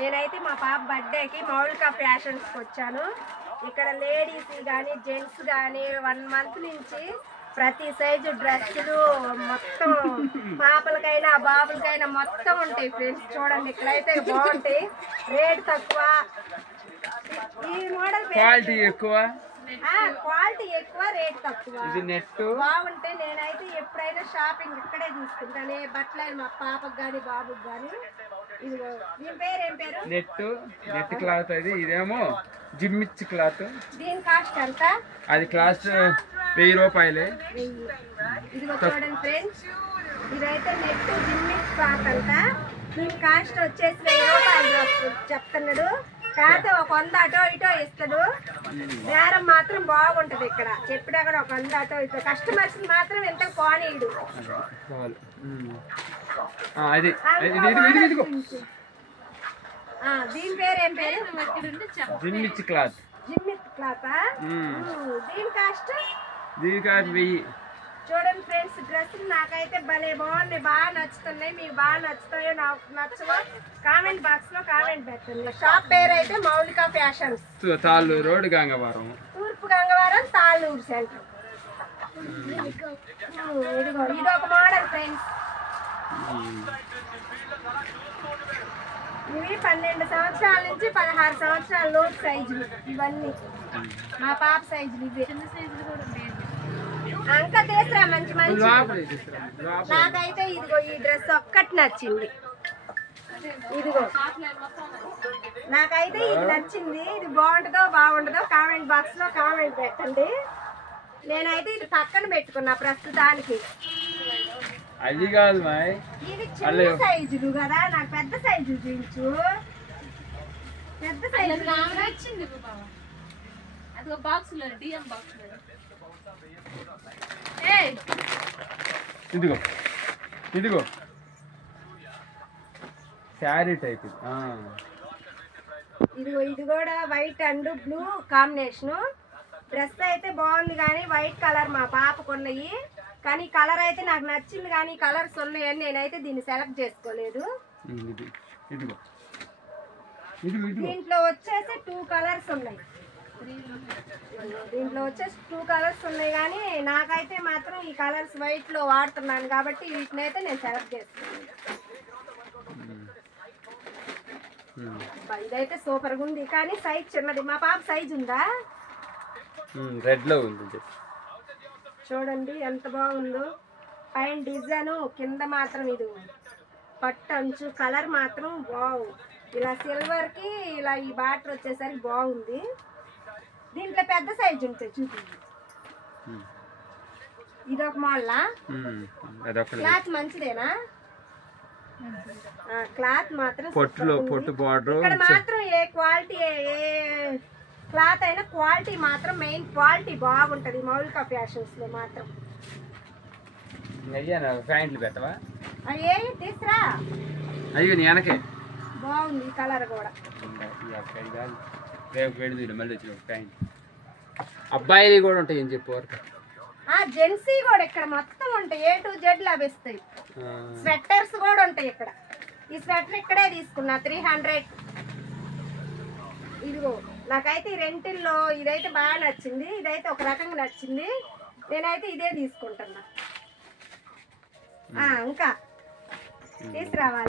నేనైతే మా పాప బర్త్డేకి మౌలిక ఫ్యాషన్స్కి వచ్చాను. ఇక్కడ లేడీస్ కానీ జెంట్స్ కానీ 1 మంత్ నుంచి ప్రతి సైజు డ్రెస్సులు మొత్తం పాపలకైనా బాబులకైనా మొత్తం ఉంటాయి ఫ్రెండ్స్. చూడండి ఇక్కడైతే బాగుంటాయి, రేట్ తక్కువ. ఈ మోడల్ క్వాలిటీ ఎక్కువ, క్వాలిటీ ఎక్కువ, రేట్ తక్కువ. ఇది నెట్ బాగుంటే నేనైతే ఎప్పుడైనా షాపింగ్ ఇక్కడే తీసుకుంటాను. బట్టలు మా పాపకు కానీ బాబుకి కానీ. ఇదిగో దీని పేరు ఏం పేరు? Net cloth. అది ఇదేమో జిమ్మిచ్ క్లాత్. దీని కాస్ట్ ఎంత? అది కాస్ట్ 1000 రూపాయలే. ఇదిగో చూడండి ఫ్రెండ్స్, ఇదైతే నెట్ జిమ్మిచ్ క్లాత్ అంట. దీని కాస్ట్ వచ్చేసి 1000 రూపాయలు చెప్తున్నాడు. కాకపోతే ఒక 100 అటో ఇటో ఇస్తాడు. బేరం మాత్రం బాగుంటది ఇక్కడ. చెప్పినా కూడా ఒక 100 అటో ఇటో. కస్టమర్స్ మాత్రం ఎంత పోనీయుడు. దీని పేరు ఏం పేరు? జిమ్మిచ్ క్లాత్. జిమ్మిచ్ క్లాత్. దీని కాస్ట్? దీని కాస్ట్ 1000. చూడండి ఫ్రెండ్స్, డ్రెస్సులు నాకైతే భలే బాగున్నాయి, బాగా నచ్చుతున్నాయి. మీకు బాగా నచ్చుతాయో నాకు నచ్చవో కామెంట్ బాక్స్ లో కామెంట్ పెట్టండి. షాప్ పేరు అయితే మౌలిక ఫ్యాషన్స్, తాళ్ళూరు రోడ్, గంగవరం, తూర్పు గంగవరం, తాళ్ళూరు సెంటర్. ఇదిగో ఇదొక మోడల్ ఫ్రెండ్స్. ఇవి 12 సంవత్సరాల నుంచి 16 సంవత్సరాల లోపు సైజులు. ఇవన్నీ మా పాప సైజులు. ఇవి చిన్న సైజులు కూడా ఉన్నాయి. అంకా తీసురా మంచి మంచి. నాకైతే ఇదిగో ఈ డ్రెస్ ఒక్కటి నచ్చింది. ఇదిగో నాకైతే ఇది నచ్చింది. ఇది బాగుంటుందో బాగుంటుందో కామెంట్ బాక్స్ లో కామెంట్ పెట్టండి. నేనైతే ఇది పక్కన పెట్టుకున్నా ప్రస్తుతానికి. అది కాదు ఇది చిన్న సైజులు కదా, నాకు పెద్ద సైజులు చూపించు. పెద్ద సైజు నచ్చింది. ఇదిగో ఇదిగో శారీ టైప్. ఇదిగో ఇది కూడా white and blue combination. Dress అయితే బాగుంది కానీ వైట్ కలర్ మా పాపకు ఉన్నాయి. కానీ కలర్ అయితే నాకు నచ్చింది కానీ కలర్స్ ఉన్నాయని నేనైతే దీన్ని సెలెక్ట్ చేసుకోలేదు. దీంట్లో వచ్చేసి 2 కలర్స్ ఉన్నాయి. కానీ నాకైతే మాత్రం ఈ కలర్స్ వైట్ లో వాడుతున్నాను కాబట్టి వీటిని అయితే నేను సెలెక్ట్ చేస్తున్నాను. ఇదైతే సూపర్ గా ఉంది కానీ సైజ్ చిన్నది. మా పాప సైజ్ ఉందా? రెడ్ లో ఉంది. చూడండి ఎంత బాగుందో. పైన డిజైన్, కింద మాత్రం ఇది పట్టు అంచు. కలర్ మాత్రం బాగు. ఇలా సిల్వర్ కి ఇలా ఈ బార్డర్ వచ్చేసరికి బాగుంది. దీంట్లో పెద్ద సైజు ఉంటాయి చూపింది. ఇదొక మోడలా? క్లాత్ మంచిదేనా? క్లాత్ మాత్రం ఇక్కడ మాత్రం ఏ క్వాలిటీ ఏ క్లాత్ అయినా క్వాలిటీ మాత్రం మెయిన్ క్వాలిటీ బాగుంటది మౌలిక ఫ్యాషన్స్ లో మాత్రం. ఏ తీసురా బాగుంది కలర్ కూడా. అబ్బాయిలు కూడా ఉంటాయి అని చెప్పు. జెంట్సీ కూడా ఇక్కడ మొత్తం ఉంటాయి. A to Z లభిస్తాయి. స్వెటర్స్ కూడా ఉంటాయి ఇక్కడ. ఈ స్వెటర్ ఇక్కడే తీసుకున్నా 300. ఇదిగో నాకైతే ఈ రెంటిల్లో ఇదైతే బాగా నచ్చింది. ఇదైతే ఒక రకంగా నచ్చింది. నేనైతే ఇదే తీసుకుంటున్నా. ఇంకా తీసుకురావాలి.